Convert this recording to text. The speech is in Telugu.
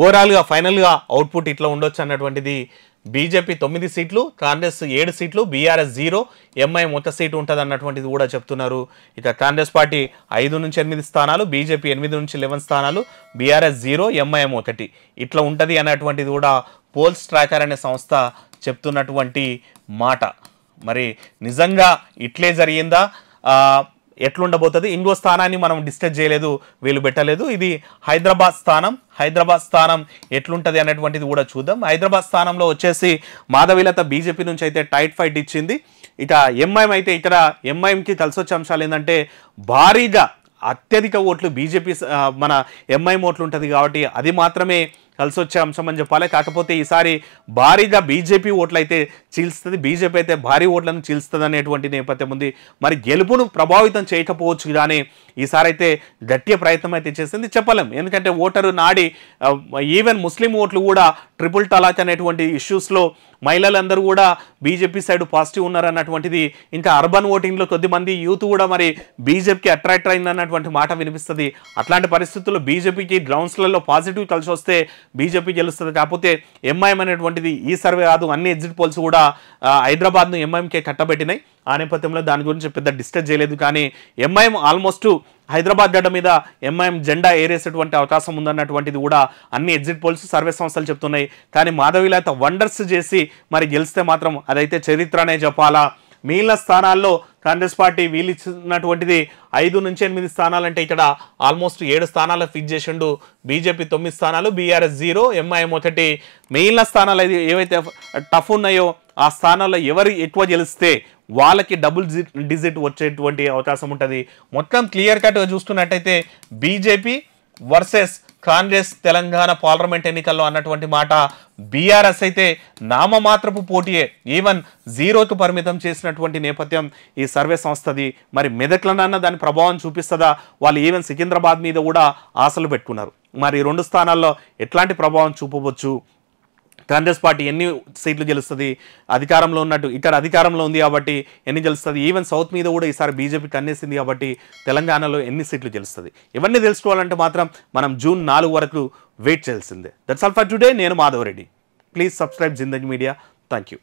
ఓవరాల్గా ఫైనల్గా అవుట్పుట్ ఇట్లా ఉండొచ్చు అన్నటువంటిది. బీజేపీ 9 సీట్లు, కాంగ్రెస్ 7 సీట్లు, బీఆర్ఎస్ 0, ఎంఐఎం 1 సీటు ఉంటుంది అన్నటువంటిది కూడా చెప్తున్నారు. ఇక కాంగ్రెస్ పార్టీ 5 నుంచి 8 స్థానాలు, బీజేపీ 8 నుంచి 11 స్థానాలు, బీఆర్ఎస్ 0, ఎంఐఎం 1 ఇట్లా ఉంటుంది అన్నటువంటిది కూడా పోల్స్ ట్రాకర్ అనే సంస్థ చెప్తున్నటువంటి మాట. మరి నిజంగా ఇట్లే జరిగిందా, ఎట్లుండబోతుంది? ఇంకో స్థానాన్ని మనం డిస్కస్ చేయలేదు, వీళ్ళు పెట్టలేదు. ఇది హైదరాబాద్ స్థానం ఎట్లుంటుంది అనేటువంటిది కూడా చూద్దాం. హైదరాబాద్ స్థానంలో వచ్చేసి మాధవీలత బీజేపీ నుంచి అయితే టైట్ ఫైట్ ఇచ్చింది. ఇక ఎంఐఎం అయితే ఇక్కడ ఎంఐఎంకి కలిసి వచ్చే అంశాలు ఏంటంటే భారీగా అత్యధిక ఓట్లు బీజేపీ మన ఎంఐఎం ఓట్లు ఉంటుంది కాబట్టి అది మాత్రమే కలిసి వచ్చే అంశం అని చెప్పాలి. కాకపోతే ఈసారి భారీగా బీజేపీ ఓట్లు అయితే చీల్స్తుంది, బీజేపీ అయితే భారీ ఓట్లను చీల్స్తుంది అనేటువంటి నేపథ్యం ఉంది. మరి గెలుపును ప్రభావితం చేయకపోవచ్చు కానీ ఈసారి అయితే గట్టిగా ప్రయత్నం అయితే చేసింది చెప్పలేం. ఎందుకంటే ఓటరు నాడి ఈవెన్ ముస్లిం ఓట్లు కూడా ట్రిపుల్ తలాక్ అనేటువంటి ఇష్యూస్లో మహిళలందరూ కూడా బీజేపీ సైడ్ పాజిటివ్ ఉన్నారన్నటువంటిది. ఇంకా అర్బన్ ఓటింగ్లో కొద్దిమంది యూత్ కూడా మరి బీజేపీకి అట్రాక్ట్ అయిందన్నటువంటి మాట వినిపిస్తుంది. అట్లాంటి పరిస్థితుల్లో బీజేపీకి గ్రౌండ్స్లలో పాజిటివ్ కలిసి వస్తే బీజేపీ గెలుస్తుంది. కాకపోతే ఎంఐఎం అనేటువంటిది ఈ సర్వే కాదు, అన్ని ఎగ్జిట్ పోల్స్ కూడా హైదరాబాద్ను ఎంఐఎంకే కట్టబెట్టినాయి. ఆ నేపథ్యంలో దాని గురించి పెద్ద డిస్కస్ చేయలేదు. కానీ ఎంఐఎం ఆల్మోస్ట్ హైదరాబాద్ గడ్డ మీద ఎంఐఎం జెండా ఏరేసేటువంటి అవకాశం ఉందన్నటువంటిది కూడా అన్ని ఎగ్జిట్ పోల్స్ సర్వే సంస్థలు చెప్తున్నాయి. కానీ మాధవీలత వండర్స్ చేసి మరి గెలిస్తే మాత్రం అదైతే చరిత్రనే చెప్పాలా. మిగిలిన స్థానాల్లో కాంగ్రెస్ పార్టీ వీళ్ళు ఇచ్చినటువంటిది 5 నుంచి 8 స్థానాలు అంటే ఇక్కడ ఆల్మోస్ట్ 7 స్థానాలు ఫిక్స్ చేసిండు. బీజేపీ 9 స్థానాలు, బీఆర్ఎస్ 0, ఎంఐఎం 1. మిగిలిన స్థానాలు ఏవైతే టఫ్ ఉన్నాయో ఆ స్థానాల్లో ఎవరు ఎక్కువ గెలిస్తే వాళ్ళకి డబుల్ డిజిట్ వచ్చేటువంటి అవకాశం ఉంటుంది. మొత్తం క్లియర్ కట్గా చూస్తున్నట్టయితే BJP versus Congress Telangana parliament ఎన్నికల్లో అన్నటువంటి మాట. బీఆర్ఎస్ అయితే నామమాత్రపు పోటీయే, ఈవెన్ 0కు పరిమితం చేసినటువంటి నేపథ్యం ఈ సర్వే సంస్థది. మరి మెదక్లనన్నా దాని ప్రభావం చూపిస్తుందా? వాళ్ళు ఈవెన్ సికింద్రాబాద్ మీద కూడా ఆశలు పెట్టుకున్నారు. మరి 2 స్థానాల్లో ఎట్లాంటి ప్రభావం చూపవచ్చు? కాంగ్రెస్ పార్టీ ఎన్ని సీట్లు గెలుస్తుంది? అధికారంలో ఉన్నట్టు ఇక్కడ అధికారంలో ఉంది కాబట్టి ఎన్ని గెలుస్తుంది? ఈవెన్ సౌత్ మీద కూడా ఈసారి బీజేపీ కన్నేసింది కాబట్టి తెలంగాణలో ఎన్ని సీట్లు గెలుస్తుంది? ఇవన్నీ తెలుసుకోవాలంటే మాత్రం మనం జూన్ 4 వరకు వెయిట్ చేయాల్సిందే. That's all for today. నేను Madhava Reddy. Please subscribe Zindagi media. Thank you.